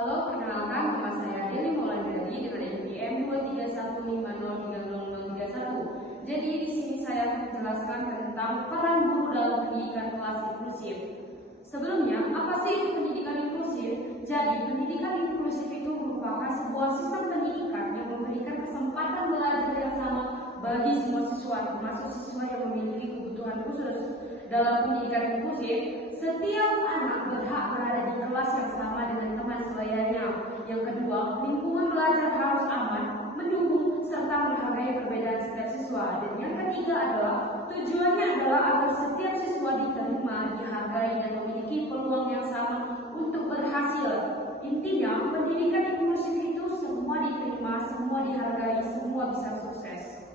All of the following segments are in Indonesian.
Halo, perkenalkan nama saya Deli Maulandari dengan NPM 231503031. Jadi di sini saya akan menjelaskan tentang peran guru dalam pendidikan kelas inklusif. Sebelumnya, apa sih itu pendidikan inklusif? Jadi, pendidikan inklusif itu merupakan sebuah sistem pendidikan yang memberikan kesempatan belajar yang sama bagi semua siswa, termasuk siswa yang memiliki kebutuhan khusus. Dalam pendidikan inklusif, setiap anak berhak berada di kelas yang sama dengan teman sebayanya. Yang kedua, lingkungan belajar harus aman, mendukung, serta menghargai perbedaan setiap siswa. Dan yang ketiga adalah tujuannya adalah agar setiap siswa diterima, dihargai, dan memiliki peluang yang sama untuk berhasil. Intinya, pendidikan inklusif itu semua diterima, semua dihargai, semua bisa sukses.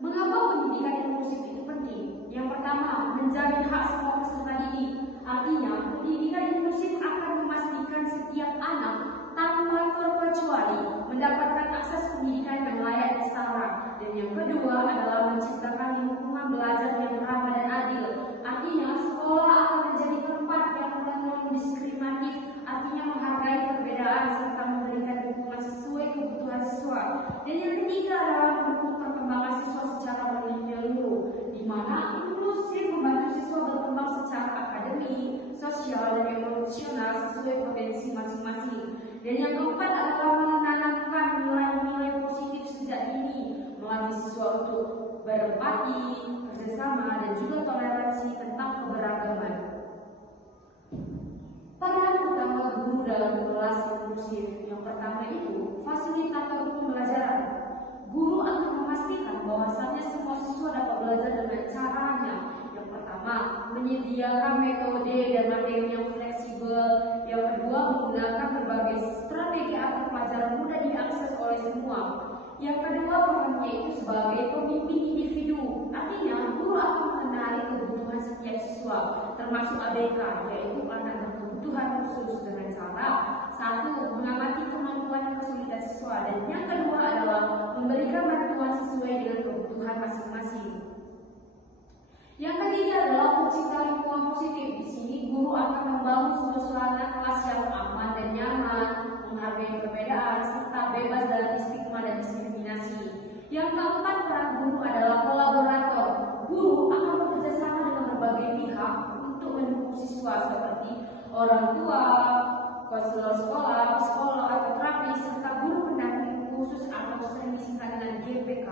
Mengapa pendidikan inklusif itu penting? Yang pertama, menjamin hak semua peserta didik. Artinya, pendidikan inklusif akan memastikan setiap anak tanpa terkecuali mendapatkan akses pendidikan yang layak dan setara. Dan yang kedua adalah menciptakan lingkungan belajar yang ramah dan adil. Artinya, sekolah akan menjadi tempat yang non-diskriminatif, artinya menghargai perbedaan serta memberikan dukungan sesuai kebutuhan siswa. Dan yang ketiga adalah mendukung perkembangan siswa secara menyeluruh, di mana inklusif membantu siswa berkembang secara akademik, sosial, dan emosional sesuai potensi masing-masing. Dan yang keempat adalah menanamkan nilai-nilai positif sejak dini, melatih siswa untuk berempati, kerjasama, dan juga toleransi tentang keberagaman. Peran utama guru dalam kelas inklusif yang pertama itu fasilitator pembelajaran. Guru akan memastikan bahwasannya semua siswa dapat belajar dengan caranya. Yang pertama, menyediakan metode dan materi yang fleksibel. Yang kedua, menggunakan berbagai strategi agar pelajaran mudah diakses oleh semua. Yang kedua, perannya itu sebagai pemimpin individu. Artinya, guru akan mengenali kebutuhan setiap siswa, termasuk ABK, yaitu anak berkebutuhan khusus, dengan cara satu, mengamati kemampuan dan kesulitan siswa, dan yang kedua adalah memberikan bantuan sesuai dengan kebutuhan masing-masing. Yang ketiga adalah mencipta lingkungan positif. Di sini guru akan membangun suasana kelas yang aman dan nyaman, menghargai perbedaan serta bebas dari stigma dan diskriminasi. Yang keempat, peran guru adalah kolaborator. Guru akan bekerjasama dengan berbagai pihak untuk mendukung siswa seperti orang tua, konselor sekolah, psikolog atau terapis, serta guru pendamping khusus atau sering disingkat dengan GPK.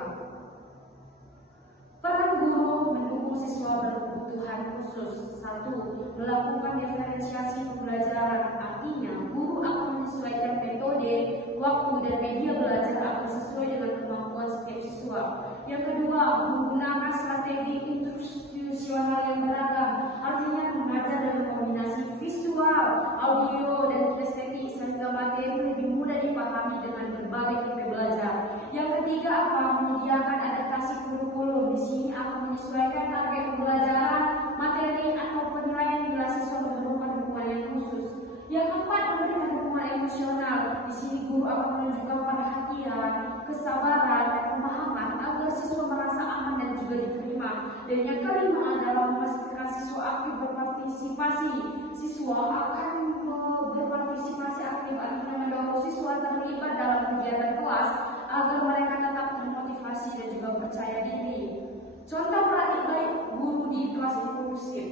Peran guru mendukung siswa berkebutuhan khusus. Satu, melakukan diferensiasi pembelajaran. Artinya, guru akan menyesuaikan metode, waktu, dan media belajar agar sesuai dengan kemampuan setiap siswa. Yang kedua, menggunakan strategi institusional yang beragam. Artinya, mengajar dengan kombinasi visual, audio, dan kinestetik sehingga materi lebih mudah dipahami dengan berbagai tipe belajar. Yang ketiga, apa? Menyediakan adaptasi kurikulum. Di sini akan menyesuaikan target pembelajaran, materi, atau penilaian bila siswa memerlukan dukungan yang khusus. Yang keempat, memberikan dukungan emosional. Di sini guru akan menunjukkan perhatian, kesabaran, dan pemahaman agar siswa merasa aman dan juga diterima. Dan yang kelima adalah memastikan siswa aktif berpartisipasi. Siswa akan berpartisipasi aktif, artinya mendorong siswa terlibat dalam kegiatan kelas agar mereka tetap termotivasi dan juga percaya diri. Contoh praktik baik guru di kelas inklusif.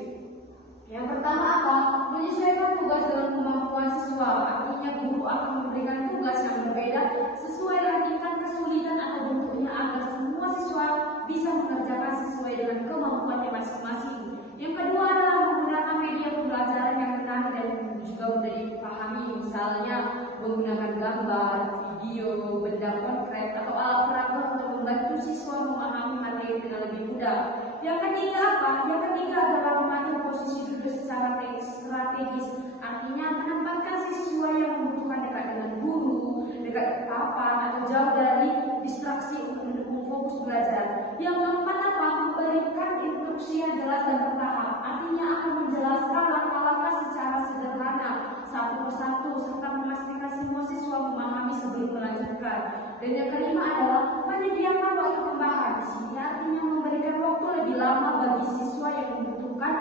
Yang pertama apa? Menyesuaikan tugas dengan kemampuan siswa. Artinya guru akan memberikan tugas yang berbeda sesuai dengan tingkat kesulitan atau bentuknya agar semua siswa bisa mengerjakan sesuai dengan kemampuannya masing-masing. Yang kedua adalah menggunakan media pembelajaran yang menarik dan juga mudah dipahami, misalnya menggunakan gambar, video, benda konkret, atau alat perangkat untuk membantu siswa memahami materi dengan lebih mudah. Yang ketiga apa? Yang ketiga adalah mengatur posisi duduk secara strategis. Artinya menempatkan siswa yang membutuhkan dekat dengan guru, dekat papan, atau jauh dari distraksi untuk mendukung fokus belajar. Yang keempat apa? Memberikan instruksi yang jelas dan bertahap. Artinya akan menjelaskan langkah-langkah secara sederhana, satu persatu, serta memastikan semua siswa memahami sebelum melanjutkan. Dan yang kelima adalah menyediakan waktu tambahan. Di sini artinya memberikan waktu lebih lama bagi siswa yang membutuhkan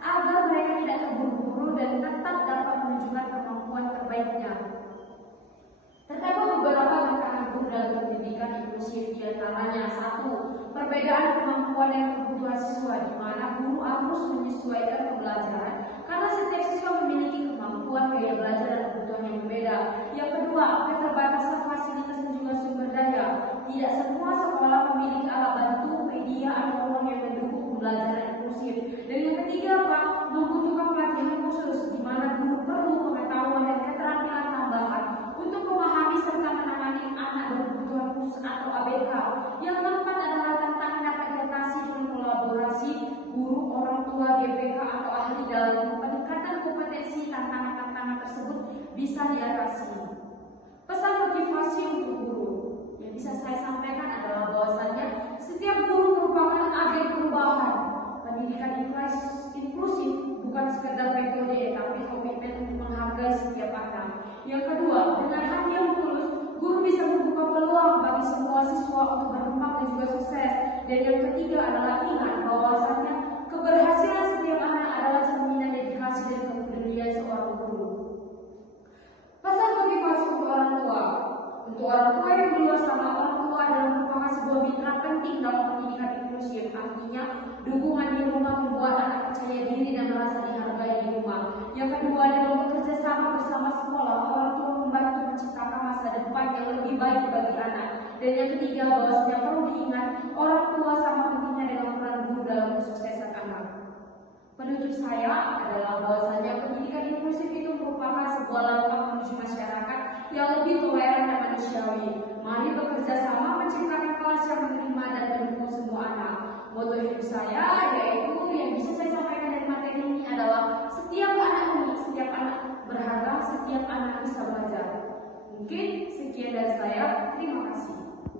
agar mereka tidak terburu-buru dan tetap dapat menunjukkan kemampuan terbaik sebaliknya. Terdapat beberapa tantangan guru dalam pendidikan inklusif, di antaranya: 1. Perbedaan kemampuan dan kebutuhan siswa, di mana guru harus menyesuaikan pembelajaran karena setiap siswa memiliki kemampuan, gaya belajar, dan kebutuhan yang berbeda. Yang kedua, keterbatasan fasilitas dan juga sumber daya. Tidak semua sekolah memiliki alat bantu, media, atau ruang yang mendukung pembelajaran inklusif. Dan yang ketiga, membutuhkan pelatihan khusus, di mana guru perlu pengetahuan dan keterampilan tambahan untuk memahami serta menangani anak berkebutuhan khusus atau ABK. Yang keempat adalah tantangan dapat diatasi dengan kolaborasi guru, orang tua, GPK, atau ahli dalam peningkatan kompetensi. Tantangan-tantangan tersebut bisa diatasi. Pesan motivasi untuk guru yang bisa saya sampaikan adalah bahwasannya setiap guru merupakan agen perubahan. Pendidikan inklusif bukan sekedar metode, tapi komitmen untuk menghargai setiap anak. Yang kedua, dengan hati yang tulus, guru bisa membuka peluang bagi semua siswa untuk berkembang dan juga sukses. Dan yang ketiga adalah ingat bahwasannya keberhasilan setiap anak adalah cerminan dedikasi dan kepedulian seorang guru. Pesan motivasi untuk orang tua. Untuk orang tua yang di luar sana, orang tua adalah merupakan sebuah mitra penting dalam pendidikan inklusif. Artinya, dukungan di rumah membuat anak percaya diri dan merasa dihargai di rumah. Yang kedua, dengan bekerja sama bersama sekolah, orang tua membantu menciptakan masa depan yang lebih baik bagi anak. Dan yang ketiga, bahwasanya perlu diingat, orang tua sama pentingnya dalam peran guru dalam kesuksesan anak. Penutup saya adalah bahwasanya pendidikan inklusif itu merupakan sebuah langkah menuju masyarakat yang lebih toleran dan manusiawi. Mari bekerja sama menciptakan kelas yang menerima dan mendukung semua anak. Moto hidup saya yaitu yang bisa saya sampaikan dari materi ini adalah setiap anak unik, setiap anak berharga, setiap anak bisa belajar. Mungkin sekian dari saya. Terima